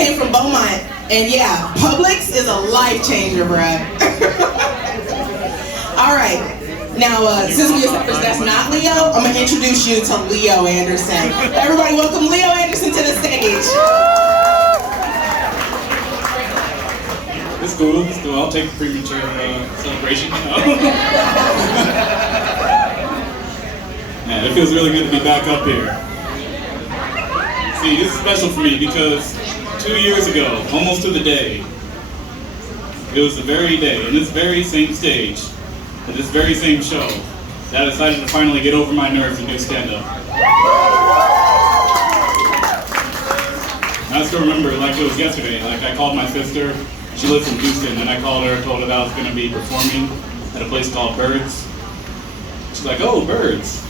came from Beaumont, and yeah, Publix is a life changer, bruh. All right. Now, since we established that's not Leo, I'm gonna introduce you to Leo Anderson. Everybody welcome Leo Anderson to the stage. It's cool. I'll take the premature celebration, Man, it feels really good to be back up here. See, this is special for me because 2 years ago, almost to the day, it was the very day, in this very same stage, at this very same show, that I decided to finally get over my nerves and do stand-up. I still remember like it was yesterday. Like I called my sister, she lives in Houston, and I called her, told her that I was going to be performing at a place called Birds. She's like, oh, Birds.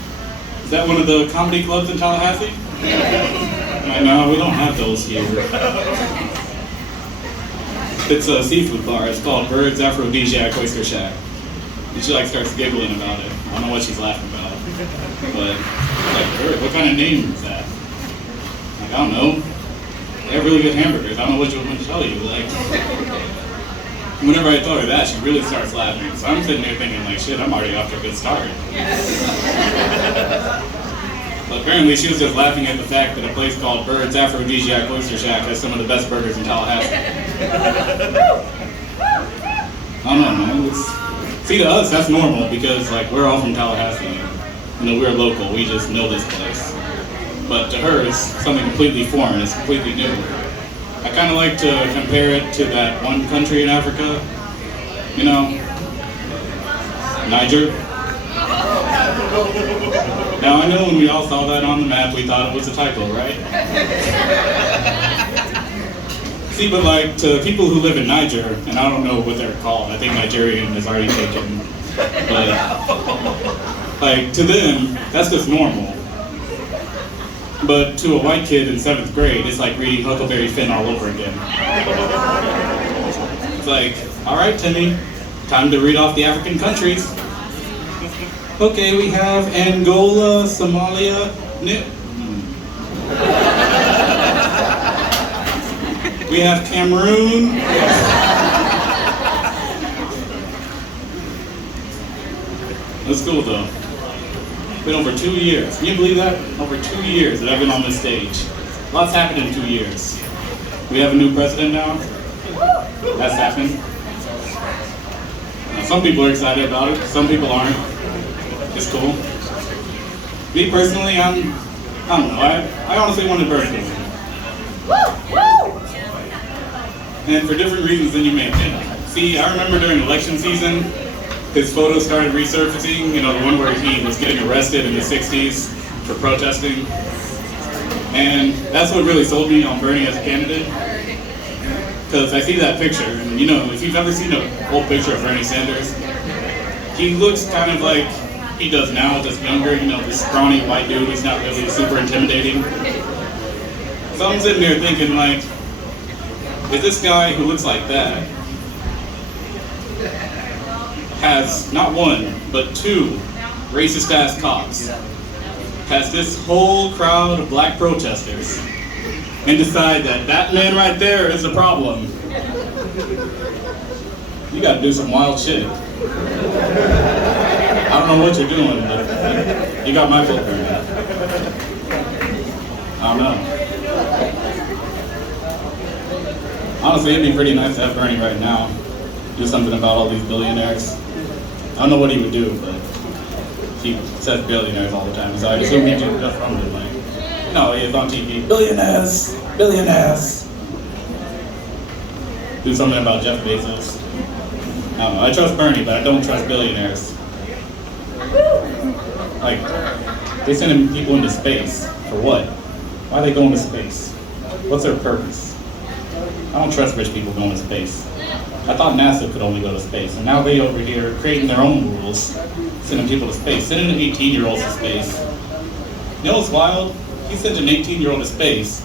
Is that one of the comedy clubs in Tallahassee? I'm like, no, we don't have those here. It's a seafood bar. It's called Birds Aphrodisiac Oyster Shack. And she like starts giggling about it. I don't know what she's laughing about. But like, Bird, what kind of name is that? Like, I don't know. They have really good hamburgers. I don't know what you want to tell you. Like, whenever I tell her that, she really starts laughing. So I'm sitting there thinking like, shit, I'm already off to a good start. But apparently she was just laughing at the fact that a place called Birds Aphrodisiac Oyster Shack has some of the best burgers in Tallahassee. I don't know, man. See, to us, that's normal because like we're all from Tallahassee. You know, we're local. We just know this place. But to her, it's something completely foreign. It's completely new. I kind of like to compare it to that one country in Africa. You know, Niger. Now I know when we all saw that on the map, we thought it was a typo, right? See, but like to people who live in Niger, and I don't know what they're called. I think Nigerian is already taken. But like to them, that's just normal. But to a white kid in 7th grade, it's like reading Huckleberry Finn all over again. It's like, all right, Timmy, time to read off the African countries. Okay, we have Angola, Somalia, we have Cameroon. That's cool though. Been over 2 years. Can you believe that? Over 2 years that I've been on this stage. Lots happened in 2 years. We have a new president now. That's happened. Now, some people are excited about it. Some people aren't. It's cool. Me personally, I don't know. I honestly wanted Bird to win. And for different reasons than you may have been. See, I remember during election season, his photos started resurfacing, you know, the one where he was getting arrested in the 60s for protesting. And that's what really sold me on Bernie as a candidate. Because I see that picture, and you know, if you've ever seen an old picture of Bernie Sanders, he looks kind of like he does now, just younger, you know, this scrawny white dude who's not really super intimidating. So I'm sitting there thinking like, is this guy who looks like that has not one, but 2 racist ass cops, has this whole crowd of black protesters, and decide that that man right there is the problem. You gotta do some wild shit. I don't know what you're doing, but you got my vote, Bernie. I don't know. Honestly, it'd be pretty nice to have Bernie right now. Do something about all these billionaires. I don't know what he would do, but he says billionaires all the time, so I assume he just from it. Like, no, he is on TV. Billionaires! Billionaires! Do something about Jeff Bezos. I don't know. I trust Bernie, but I don't trust billionaires. Like, they sending people into space. For what? Why are they going to space? What's their purpose? I don't trust rich people going to space. I thought NASA could only go to space, and now they over here creating their own rules, sending people to space, sending 18-year-olds to space. You know what's wild? He sent an 18-year-old to space.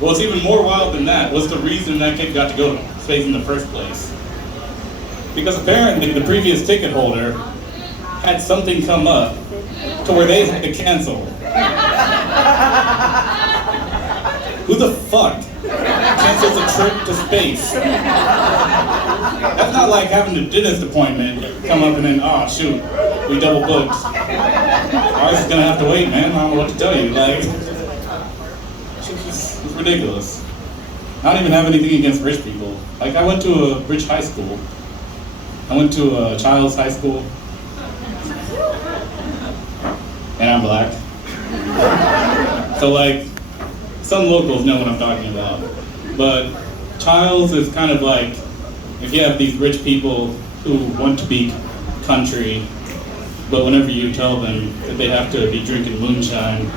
What's even more wild than that was the reason that kid got to go to space in the first place. Because apparently the previous ticket holder had something come up to where they had to cancel. Who the fuck cancels a trip to space. That's not like having a dentist appointment, come up and then, oh shoot, we double booked. I was gonna have to wait, man. I don't know what to tell you. Like, it's ridiculous. I don't even have anything against rich people. Like, I went to a rich high school. I went to a Child's high school. And I'm black. So like, some locals know what I'm talking about. But Child's is kind of like, if you have these rich people who want to be country, but whenever you tell them that they have to be drinking moonshine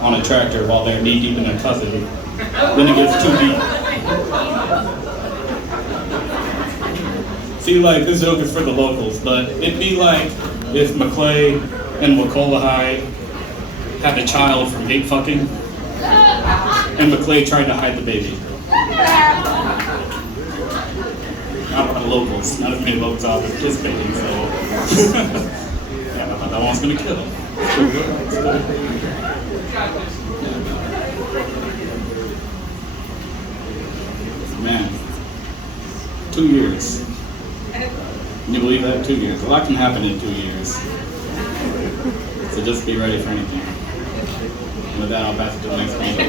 on a tractor while they're knee deep in their cousin, then it gets too deep. See, like, this joke is for the locals, but it'd be like if McClay and Wacola High had a child from hate fucking, and McClay tried to hide the baby. Not a lot of locals, not as many locals out there participating, so yeah, I thought that one's gonna kill. Man, 2 years. Can you believe that? 2 years. A lot can happen in 2 years. So just be ready for anything. And with that, I'll pass it to the next speaker.